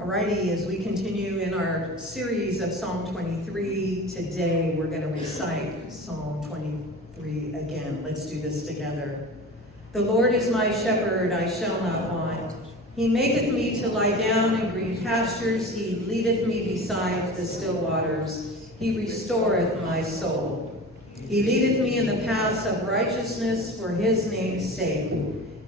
Alrighty, as we continue in our series of Psalm 23, today we're going to recite Psalm 23 again. Let's do this together. The Lord is my shepherd, I shall not want. He maketh me to lie down in green pastures. He leadeth me beside the still waters. He restoreth my soul. He leadeth me in the paths of righteousness for his name's sake.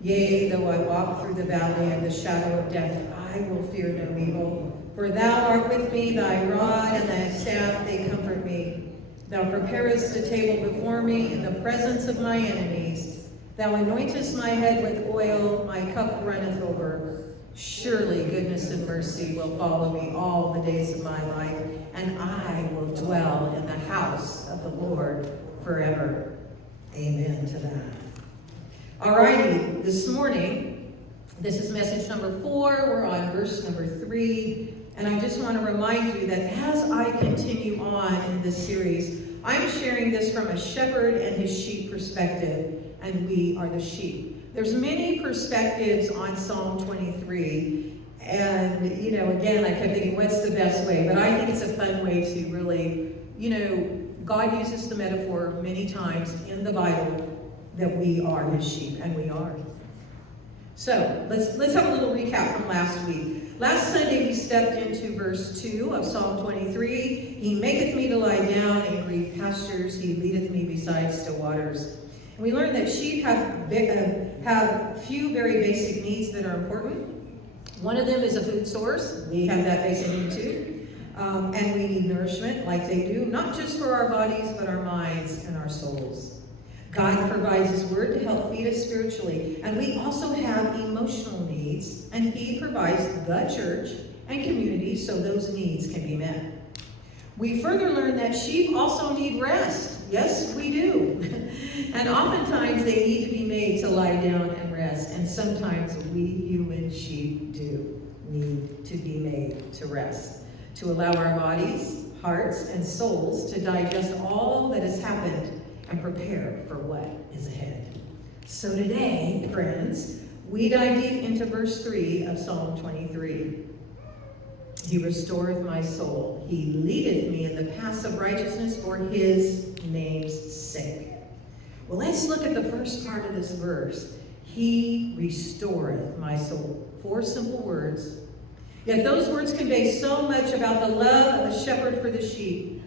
Yea, though I walk through the valley of the shadow of death, I will fear no evil. For thou art with me, thy rod and thy staff, they comfort me. Thou preparest a table before me in the presence of my enemies. Thou anointest my head with oil, my cup runneth over. Surely goodness and mercy will follow me all the days of my life, and I will dwell in the house of the Lord forever. Amen to that. Alrighty, this morning, this is message number 4. We're on verse number 3. And I just want to remind you that as I continue on in this series, I'm sharing this from a shepherd and his sheep perspective, and we are the sheep. There's many perspectives on Psalm 23. And, again, I kept thinking, what's the best way? But I think it's a fun way to really, God uses the metaphor many times in the Bible that we are his sheep, and we are. So let's have a little recap from last week. Last Sunday we stepped into verse 2 of Psalm 23. He maketh me to lie down in green pastures. He leadeth me beside still waters. And we learned that sheep have few very basic needs that are important. One of them is a food source. We have that basic need too. And we need nourishment like they do, not just for our bodies, but our minds and our souls. God provides his word to help feed us spiritually. And we also have emotional needs, and he provides the church and community so those needs can be met. We further learn that sheep also need rest. Yes, we do. And oftentimes they need to be made to lie down and rest. And sometimes we human sheep do need to be made to rest, to allow our bodies, hearts, and souls to digest all that has happened and prepare for what is ahead. So today, friends, we dive deep into verse 3 of Psalm 23. He restoreth my soul. He leadeth me in the paths of righteousness for his name's sake. Well, let's look at the first part of this verse. He restoreth my soul. 4 simple words. Yet those words convey so much about the love of the shepherd for the sheep.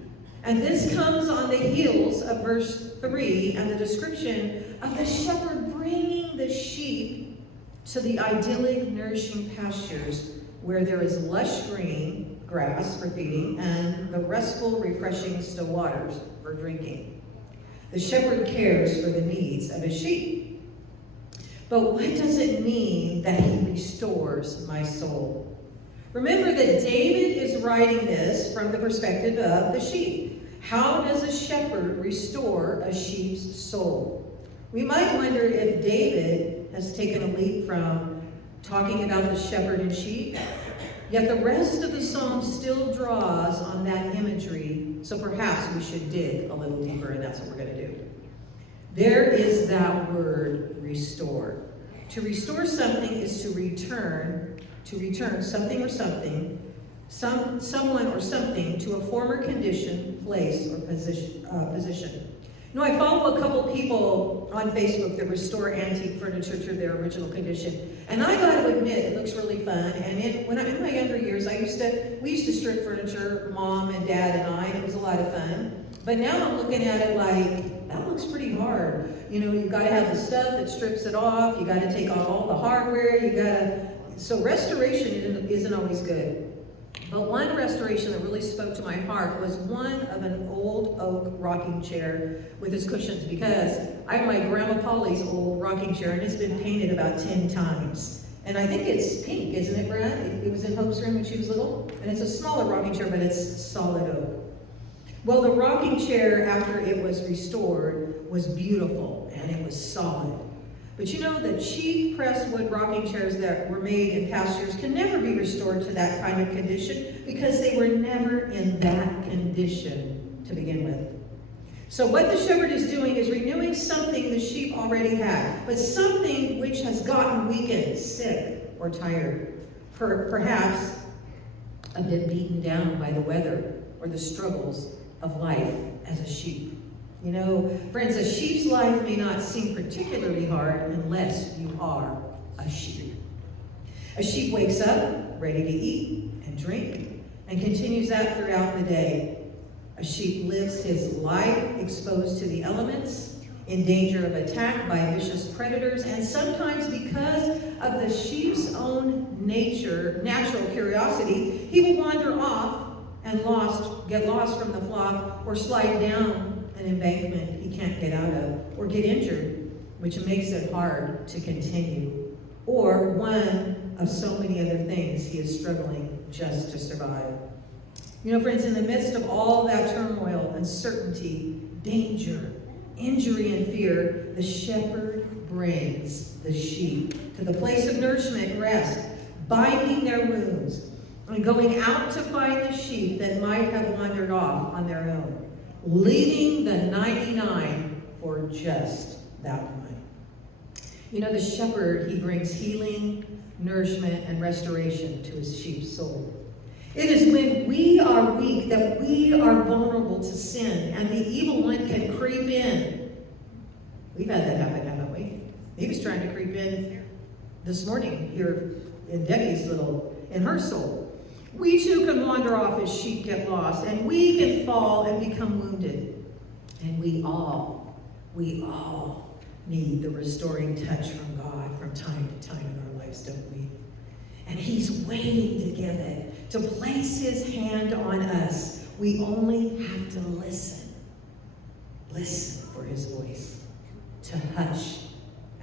And this comes on the heels of verse 3 and the description of the shepherd bringing the sheep to the idyllic, nourishing pastures where there is lush green grass for feeding and the restful, refreshing still waters for drinking. The shepherd cares for the needs of his sheep. But what does it mean that he restores my soul? Remember that David is writing this from the perspective of the sheep. How does a shepherd restore a sheep's soul? We might wonder if David has taken a leap from talking about the shepherd and sheep, yet the rest of the psalm still draws on that imagery, so perhaps we should dig a little deeper, and that's what we're going to do. There is that word, restore. To restore something is to return something or something, someone or something to a former condition, place, or position. I follow a couple people on Facebook that restore antique furniture to their original condition. And I got to admit, it looks really fun. And in my younger years, we used to strip furniture, Mom and Dad and I, and it was a lot of fun. But now I'm looking at it like, that looks pretty hard. You've got to have the stuff that strips it off. You got to take off all the hardware. So restoration isn't always good. But one restoration that really spoke to my heart was one of an old oak rocking chair with its cushions, because I have my Grandma Polly's old rocking chair, and it's been painted about 10 times. And I think it's pink, isn't it, Brad? It was in Hope's room when she was little. And it's a smaller rocking chair, but it's solid oak. Well, the rocking chair, after it was restored, was beautiful, and it was solid. But the cheap pressed wood rocking chairs that were made in pastures can never be restored to that kind of condition because they were never in that condition to begin with. So what the shepherd is doing is renewing something the sheep already had, but something which has gotten weakened, sick, or tired. Perhaps a bit beaten down by the weather or the struggles of life as a sheep. You know, friends, a sheep's life may not seem particularly hard unless you are a sheep. A sheep wakes up ready to eat and drink and continues that throughout the day. A sheep lives his life exposed to the elements, in danger of attack by vicious predators, and sometimes because of the sheep's own natural curiosity, he will wander off and get lost from the flock, or slide down an embankment he can't get out of, or get injured, which makes it hard to continue, or one of so many other things he is struggling just to survive. You know, friends, in the midst of all that turmoil, uncertainty, danger, injury, and fear, the shepherd brings the sheep to the place of nourishment and rest, binding their wounds, and going out to find the sheep that might have wandered off on their own, leaving the 99 for just that one. You know, the shepherd, he brings healing, nourishment, and restoration to his sheep's soul. It is when we are weak that we are vulnerable to sin, and the evil one can creep in. We've had that happen, haven't we? He was trying to creep in this morning here in Debbie's in her soul. We too can wander off as sheep get lost, and we can fall and become wounded. And we all need the restoring touch from God from time to time in our lives, don't we? And he's waiting to give it, to place his hand on us. We only have to listen. Listen for his voice, to hush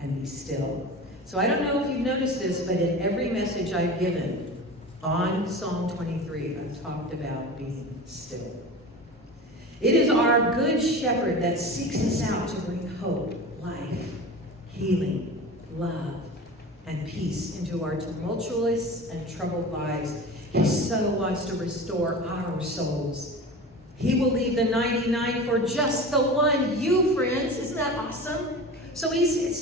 and be still. So I don't know if you've noticed this, but in every message I've given on Psalm 23, I've talked about being still. It is our good shepherd that seeks us out to bring hope, life, healing, love, and peace into our tumultuous and troubled lives. He so wants to restore our souls. He will leave the 99 for just the one, you friends. Isn't that awesome? So he's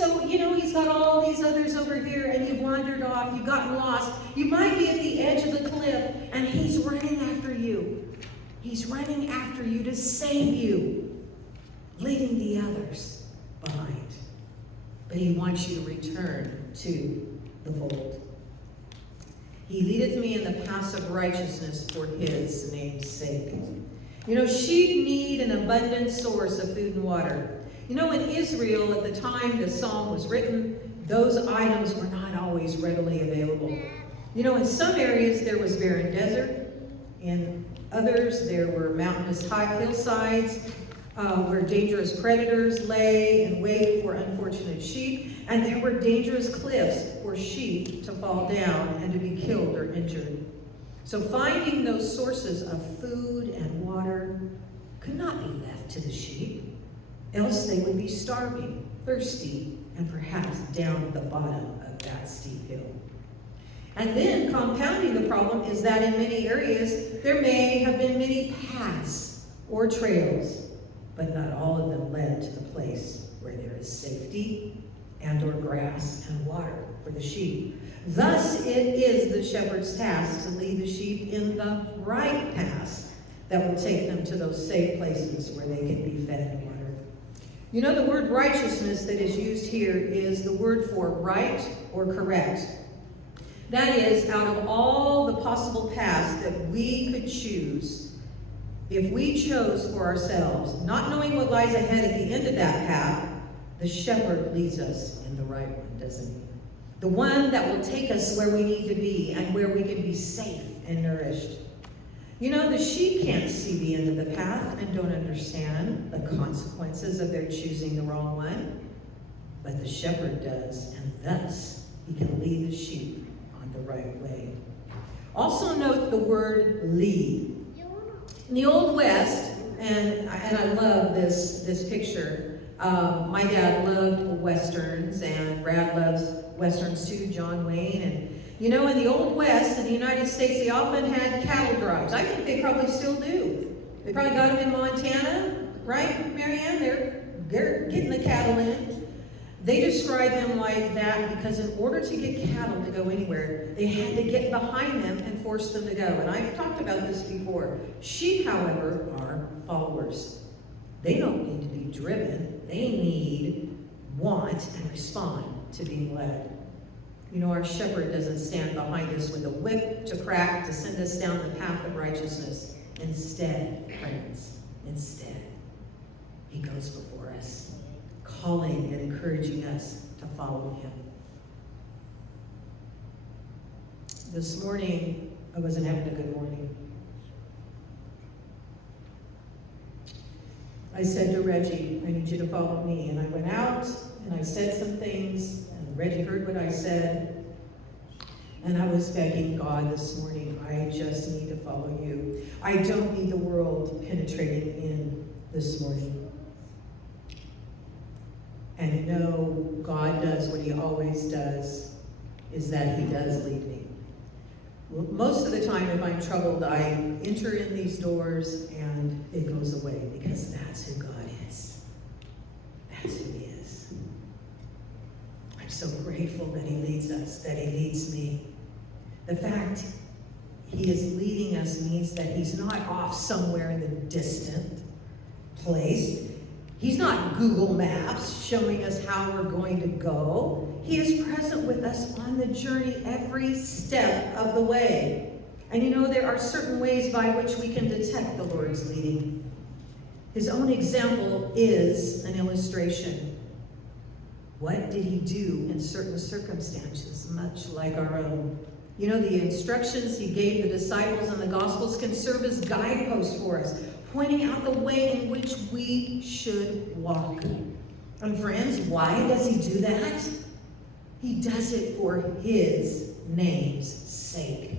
got all these others over here, and you've wandered off, you've gotten lost. You might be at the edge of the cliff, and he's running after you. He's running after you to save you, leaving the others behind. But he wants you to return to the fold. He leadeth me in the paths of righteousness for his name's sake. You know, sheep need an abundant source of food and water. You know, in Israel, at the time the psalm was written, those items were not always readily available. You know, in some areas there was barren desert. In others, there were mountainous high hillsides where dangerous predators lay in wait for unfortunate sheep. And there were dangerous cliffs for sheep to fall down and to be killed or injured. So finding those sources of food and water could not be left to the sheep, else they would be starving, thirsty, and perhaps down at the bottom of that steep hill. And then compounding the problem is that in many areas there may have been many paths or trails, but not all of them led to the place where there is safety and or grass and water for the sheep. Thus it is the shepherd's task to lead the sheep in the right paths that will take them to those safe places where they can be fed and watered. You know, the word righteousness that is used here is the word for right or correct. That is, out of all the possible paths that we could choose, if we chose for ourselves, not knowing what lies ahead at the end of that path, the shepherd leads us in the right one, doesn't he? The one that will take us where we need to be and where we can be safe and nourished. You know, the sheep can't see the end of the path and don't understand the consequences of their choosing the wrong one, but the shepherd does, and thus he can lead the sheep on the right way. Also note the word lead. In the Old West, and I love this picture. My dad loved Westerns, and Brad loves Westerns too, John Wayne. And you know, in the Old West, in the United States, they often had cattle drives. I think they probably still do. They probably got them in Montana, right, Marianne? They're getting the cattle in. They describe them like that because in order to get cattle to go anywhere, they had to get behind them and force them to go. And I've talked about this before. Sheep, however, are followers. They don't need to be driven. They need, want, and respond to being led. You know, our shepherd doesn't stand behind us with a whip to crack to send us down the path of righteousness. Instead, friends, he goes before us, calling and encouraging us to follow him. This morning, I wasn't having a good morning. I said to Reggie, I need you to follow me. And I went out and I said some things, and Reggie heard what I said. And I was begging God this morning, I just need to follow you. I don't need the world penetrating in this morning. And you know, God does what he always does, is that he does lead me. Most of the time, if I'm troubled, I enter in these doors and it goes away, because that's who God is. That's who he is. I'm so grateful that he leads us, that he leads me. The fact he is leading us means that he's not off somewhere in the distant place. He's not Google Maps showing us how we're going to go. He is present with us on the journey every step of the way. And you know, there are certain ways by which we can detect the Lord's leading. His own example is an illustration. What did he do in certain circumstances, much like our own? You know, the instructions he gave the disciples in the Gospels can serve as guideposts for us, pointing out the way in which we should walk. And friends, why does he do that? He does it for his name's sake.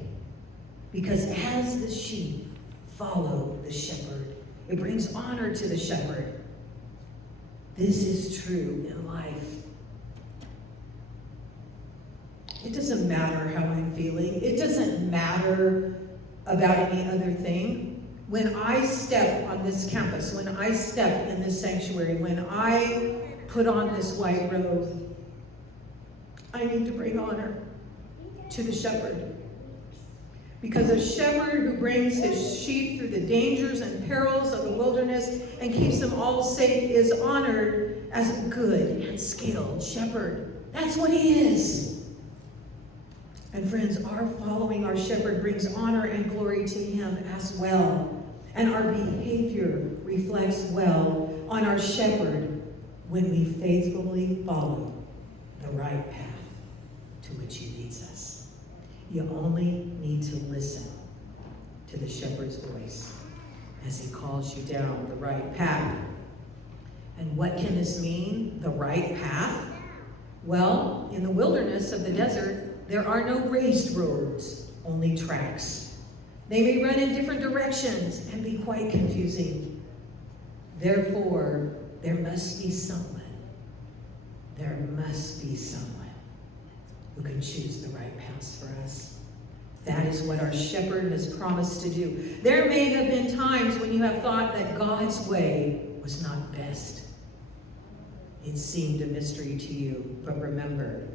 Because as the sheep follow the shepherd, it brings honor to the shepherd. This is true in life. It doesn't matter how I'm feeling. It doesn't matter about any other thing. When I step on this campus, when I step in this sanctuary, when I put on this white robe, I need to bring honor to the shepherd. Because a shepherd who brings his sheep through the dangers and perils of the wilderness and keeps them all safe is honored as a good and skilled shepherd. That's what he is. And friends, our following our shepherd brings honor and glory to him as well. And our behavior reflects well on our shepherd when we faithfully follow the right path to which he leads us. You only need to listen to the shepherd's voice as he calls you down the right path. And what can this mean, the right path? Well, in the wilderness of the desert, there are no raised roads, only tracks. They may run in different directions and be quite confusing. Therefore, there must be someone who can choose the right paths for us. That is what our shepherd has promised to do. There may have been times when you have thought that God's way was not best. It seemed a mystery to you, but remember,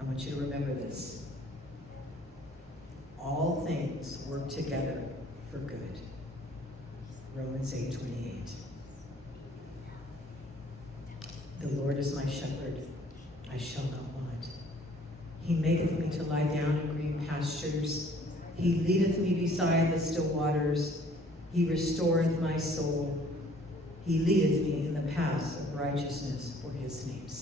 I want you to remember this. All things work together for good. Romans 8:28. The Lord is my shepherd, I shall not want. He maketh me to lie down in green pastures. He leadeth me beside the still waters. He restoreth my soul. He leadeth me in the paths of righteousness for his name's